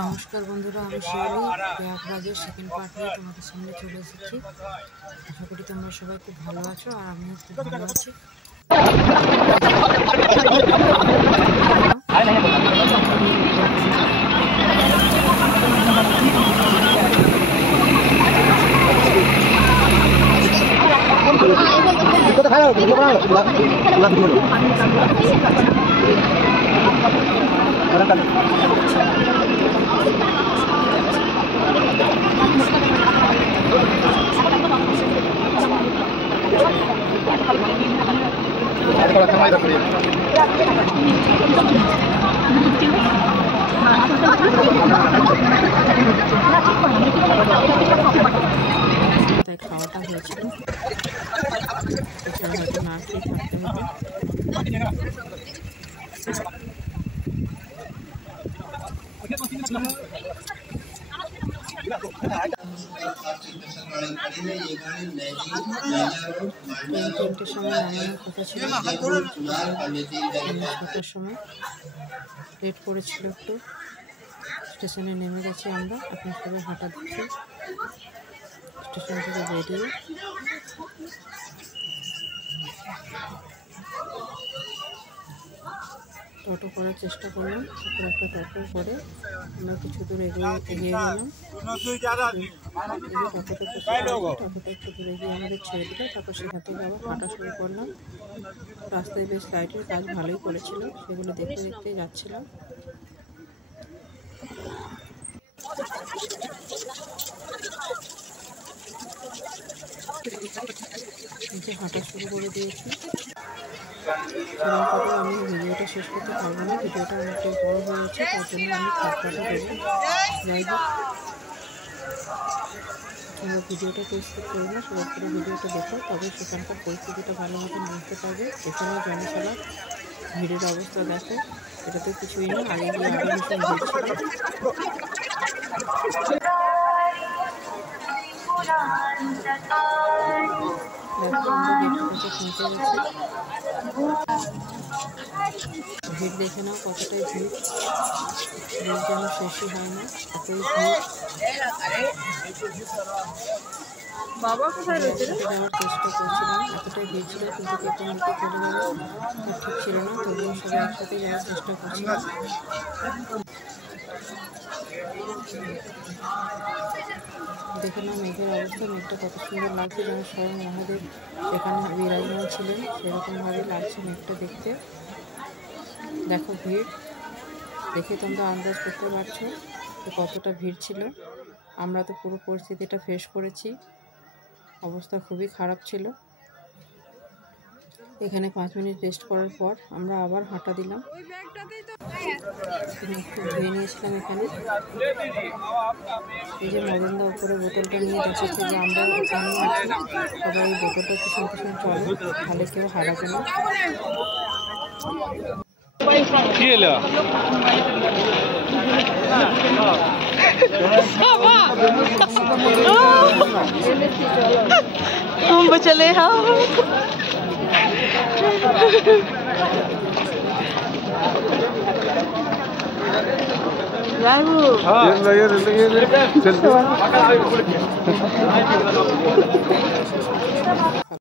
নমস্কার বন্ধুরা, আমি শিয়ালি প্রয়াগরাজের সেকেন্ড পার্ট নিয়ে তোমাদের সামনে চলে এসেছি। আশা করি তোমরা সবাই খুব ভালো আছো আর আমিও খুব ভালো আছি। তাই খাওয়াটা হয়েছিল, এছাড়া হয়তো না খেয়ে থাকতে হবে। তিনটের সময় নামানোর কথা ছিল, 6টার সময় লেট করেছিল একটু। স্টেশনে নেমে গেছি আমরা, এখন সবাই হাঁটা দিচ্ছি স্টেশন থেকে বেরিয়ে। টোটো করার চেষ্টা করলাম, তারপর একটা টোটো করে আমরা কিছু দূর এগিয়ে গেলাম। টোটোটা একটু দূরে গিয়ে আমাদের ছেড়ে দিল, তারপর সেখান থেকে আবার হাঁটা শুরু করলাম। রাস্তায় বেশ লাইটের কাজ ভালোই করেছিল, সেগুলো দেখতে দেখতে যাচ্ছিলাম। হাঁটা শুরু করে দিয়েছি। সেরকম আমি ভিডিওটা শেষ করতে পারবো না, ভিডিওটা অনেকটাই বড় হয়েছে, তার জন্য আমি থার্ড দেবো। যাই হোক, তোমরা ভিডিওটা স্কিপ করো না, সবাই করে ভিডিওটা দেখো, তবে সেখানকার পরিস্থিতিটা ভালো মতন বুঝতে পারবে। এখানেও জনসভা ভিড়ের অবস্থা দেখো, এটা তো কিছুই না, আগে গিয়ে আরও ভীষণ ভিড় ছিল। ভিড় দেখে নাও কতটাই ভিড়, ভিড় যেন শেষই হয় না, এতই ভিড়। যাওয়ার চেষ্টা করছিলাম, এতটাই ভিড় ছিল, কিন্তু কেটে মুখে চলে গেল ঠিক ছিল না, তবুও সবাই একসাথে যাওয়ার চেষ্টা করছিলাম। দেখে নাও মেঘের অবস্থা, মেঘটা কত সুন্দর লাগছে, যেন স্বয়ং মহাদেব সেখানে বিরাজমান ছিলেন, সেরকমভাবে লাগছে মেঘটা দেখতে। দেখো ভিড় দেখে তোমরা আন্দাজ করতে পারছো যে কতটা ভিড় ছিল। আমরা তো পুরো পরিস্থিতিটা ফেস করেছি, অবস্থা খুবই খারাপ ছিল। এখানে 5 মিনিট রেস্ট করার পর আমরা আবার হাঁটা দিলাম। একটু ধুয়ে নিয়েছিলাম এখানে। এই যে মদনদা উপরে বোতলটা নিয়ে দেখাচ্ছে যে আমরা এখানে আছি, সবাই এই বোতলটা পিছন পিছন চলে, তাহলে কেউ হারাবে না। चले हाँ